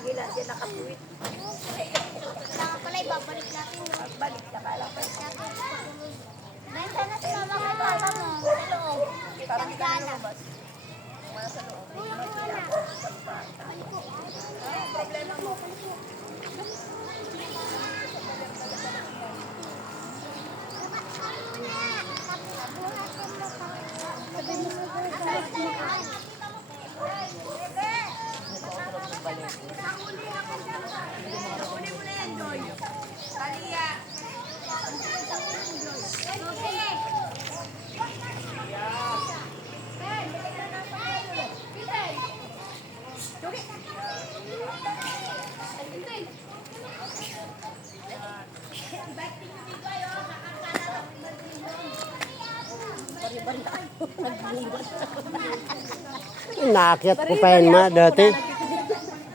lagi lang din nakapuwit. Kailangan pala ibabalik natin. Balik na kala pa. Benta na si mama kay papa mo. Sa loob. Parang hindi kami Sana. lumabas. Wala sa loob. Kuya ko na. Problema mo. Inaakyat ko pa yan ma dati.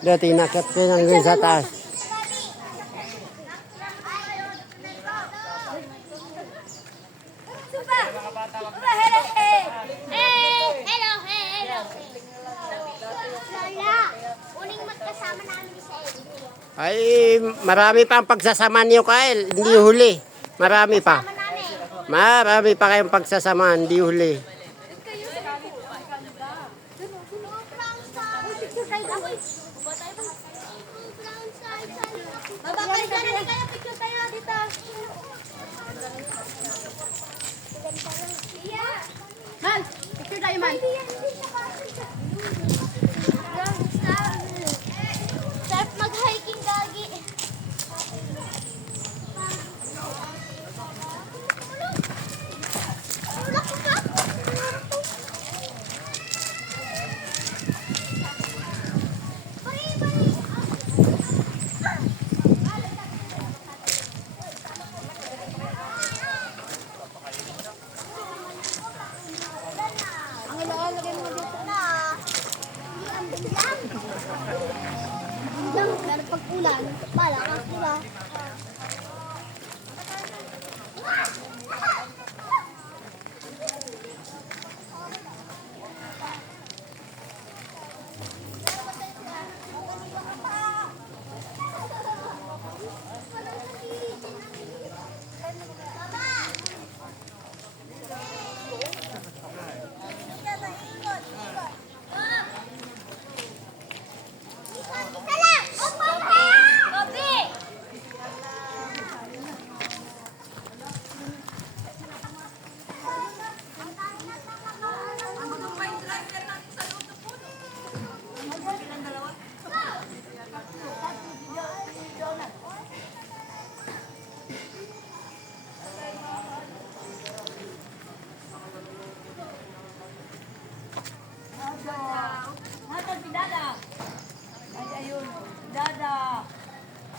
Dati inaakyat ko yan hanggang sa taas. Hello. Lola, uning magkasama namin sa Ed. Ay, marami pa ang pagsasama niyo, Kyle. Hindi huli. Marami pa. Kasama namin. Marami pa kayong pagsasama. Hindi huli. Babakal ka na kayo, picture tayo dito. Man, picture tayo man. Sarap mag-hiking, Gagi. Ang ilalagay mo dito na. Ang bilang. Pero pag ulan, malakas, di ba? Hatag si Dada. Ay, ayun. Dada.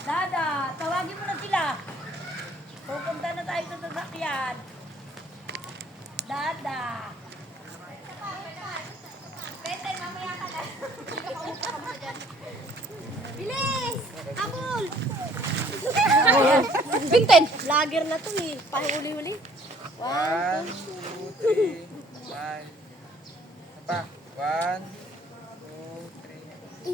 Dada, tawagin mo na sila. Pupunta na tayo sa sasakyan. Dada. Pwede, mamaya ka na. Bilis! Abol! Binten. Vlogger na to eh. Pahuli-huli. 1, 2, 3, 1. Pa. 1, 2, 3.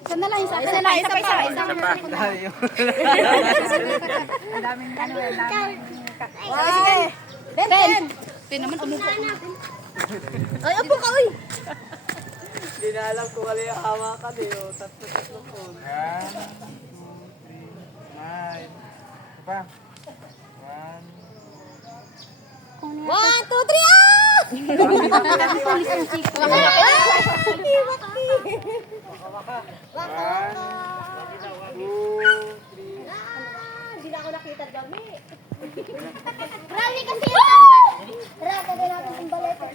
Isa na lang, isa pa. Isa pa. Tayo. Wow. Ben. Ben naman, umupo. Ay, upo ka, uy. Hindi na alam kung ano yung hawakan eh. Tatlo po. 1, 2, 3, 9. Pa. 1. 1, 2, 3, ah! Hindi na ako nakita dami. Rally kasi yun! Tara, tagay natin yung balete.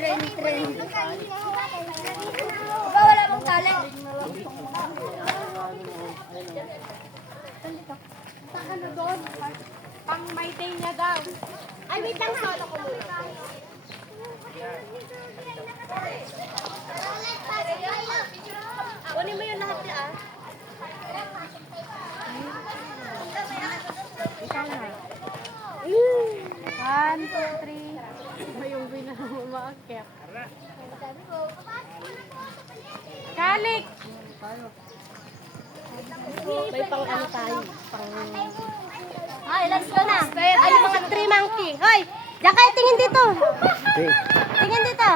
Tren. Aba, wala mong tali. Saan na doon? Pang maitain niya daw. Ay, wait lang, solo ko muna. Kunin mo yung lahat niya, ah. Ikaw na. 1, 2, 3. May yung na umaak. Kaya. Sabi ko, Kalik! May pang ano tayo. Ay, let's go na. Ay, mga 3 monkey. Hoy, diyan kayo, tingin dito. Okay. Tingin dito.